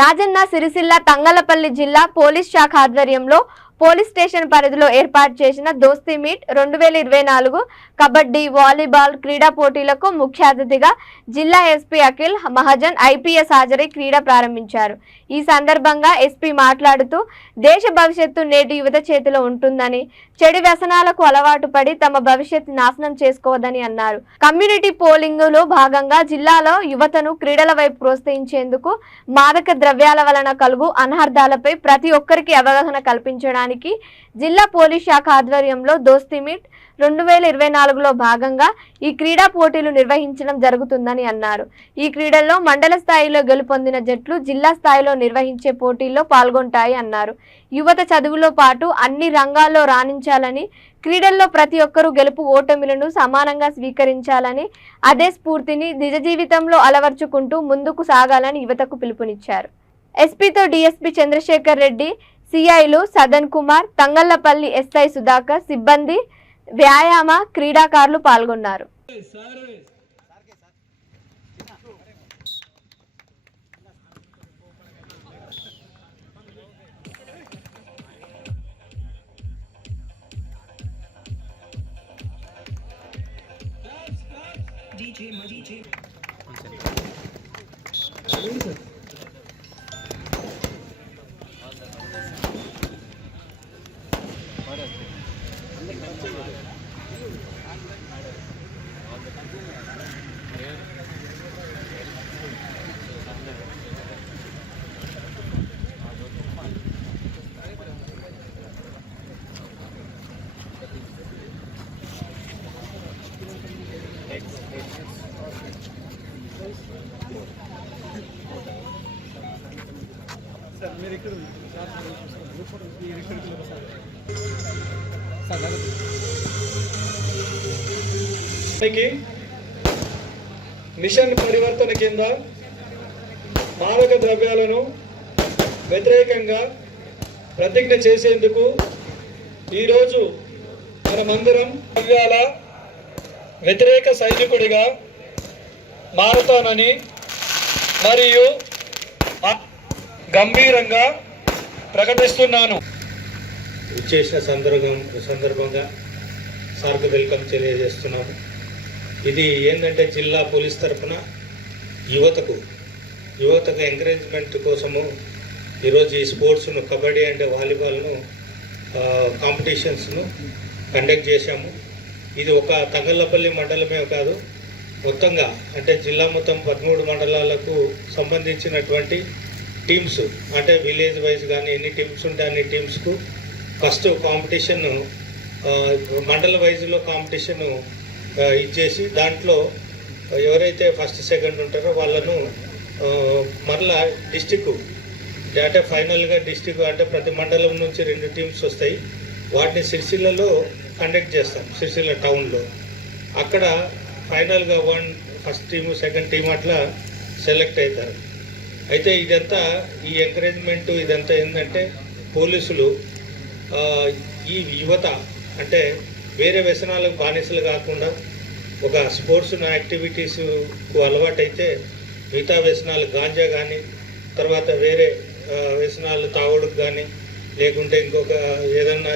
రాజన్న సిరిసిల్ల తంగలపల్లి జిల్లా పోలీస్ శాఖ ఆధ్వర్యంలో పోలీస్ స్టేషన్ పరిధిలో ఏర్పాటు చేసిన దోస్తీ మీట్ 2024 కబడ్డీ వాలీబాల్ క్రీడా పోటీలకు ముఖ్య అతిథిగా జిల్లా ఎస్పీ అఖిల్ మహాజన్ ఐపీఎస్ హాజరై క్రీడ ప్రారంభించారు। ఈ సందర్భంగా ఎస్పీ మాట్లాడుతూ దేశ భవిష్యత్తు నేటి యువత చేతిలో ఉంటుందని, చెడు వ్యసనాలకు అలవాటు పడి తమ భవిష్యత్తు నాశనం చేసుకోవద్దని అన్నారు। కమ్యూనిటీ పోలింగ్ లో భాగంగా జిల్లాలో యువతను క్రీడల వైపు ప్రోత్సహించేందుకు మాదక ద్రవ్యాల వలన కలుగు అనర్థాలపై ప్రతి ఒక్కరికి అవగాహన కల్పించడానికి జిల్లా పోలీస్ శాఖ ఆధ్వర్యంలో దోస్తీ మీట్ 2024లో భాగంగా ఈ క్రీడా పోటీలు నిర్వహించడం జరుగుతుందని అన్నారు। ఈ క్రీడల్లో మండల స్థాయిలో గెలుపొందిన జట్లు జిల్లా స్థాయిలో నిర్వహించే పోటీల్లో పాల్గొంటాయి అన్నారు। యువత చదువులో పాటు అన్ని రంగాల్లో రాణించాలని, క్రీడల్లో ప్రతి ఒక్కరూ గెలుపు ఓటమిలను సమానంగా స్వీకరించాలని, అదే స్ఫూర్తిని నిజ జీవితంలో అలవర్చుకుంటూ ముందుకు సాగాలని యువతకు పిలుపునిచ్చారు। ఎస్పీతో డీఎస్పీ చంద్రశేఖర్ రెడ్డి, సిఐలు సదన్ కుమార్, తంగళ్లపల్లి ఎస్ఐ సుధాకర్, సిబ్బంది, వ్యాయామ క్రీడాకారులు పాల్గొన్నారు। మిషన్ పరివర్తన కింద మాదక ద్రవ్యాలను వ్యతిరేకంగా ప్రతిజ్ఞ చేసేందుకు ఈరోజు మనమందరం ద్రవ్యాల వ్యతిరేక సైనికుడిగా మారుతానని మరియు గంభీరంగా ప్రకటిస్తున్నాను। ఇచ్చేసిన సందర్భంగా సార్కు వెల్కమ్ తెలియజేస్తున్నాము। ఇది ఏంటంటే జిల్లా పోలీస్ తరఫున యువతకు ఎంకరేజ్మెంట్ కోసము ఈరోజు ఈ స్పోర్ట్స్ను కబడ్డీ అండ్ వాలీబాల్ను కాంపిటీషన్స్ను కండక్ట్ చేశాము। ఇది ఒక తంగళ్లపల్లి మండలమే కాదు, మొత్తంగా అంటే జిల్లా మొత్తం 13 మండలాలకు సంబంధించినటువంటి టీమ్స్, అంటే విలేజ్ వైజ్ కానీ ఎన్ని టీమ్స్ ఉంటే అన్ని టీమ్స్కు ఫస్ట్ కాంపిటీషన్ మండల వైజ్లో కాంపిటీషన్ ఇచ్చేసి దాంట్లో ఎవరైతే ఫస్ట్ సెకండ్ ఉంటారో వాళ్ళను మరలా డిస్టిక్ అంటే ఫైనల్గా డిస్టిక్ అంటే ప్రతి మండలం నుంచి 2 టీమ్స్ వస్తాయి, వాటిని సిరిసిల్లలో కండక్ట్ చేస్తాం। సిరిసిల్ల టౌన్లో అక్కడ ఫైనల్గా ఫస్ట్ టీము సెకండ్ టీం అట్లా సెలెక్ట్ అవుతారు। అయితే ఇదంతా ఈ ఎంకరేజ్మెంట్ ఇదంతా ఏంటంటే పోలీసులు ఈ యువత అంటే వేరే వ్యసనాలకు బానిసలు కాకుండా ఒక స్పోర్ట్స్ యాక్టివిటీస్కు అలవాటైతే మిగతా వ్యసనాలు గాంజా కానీ తర్వాత వేరే వ్యసనాలు తాగుడుకు కానీ లేకుంటే ఇంకొక ఏదన్నా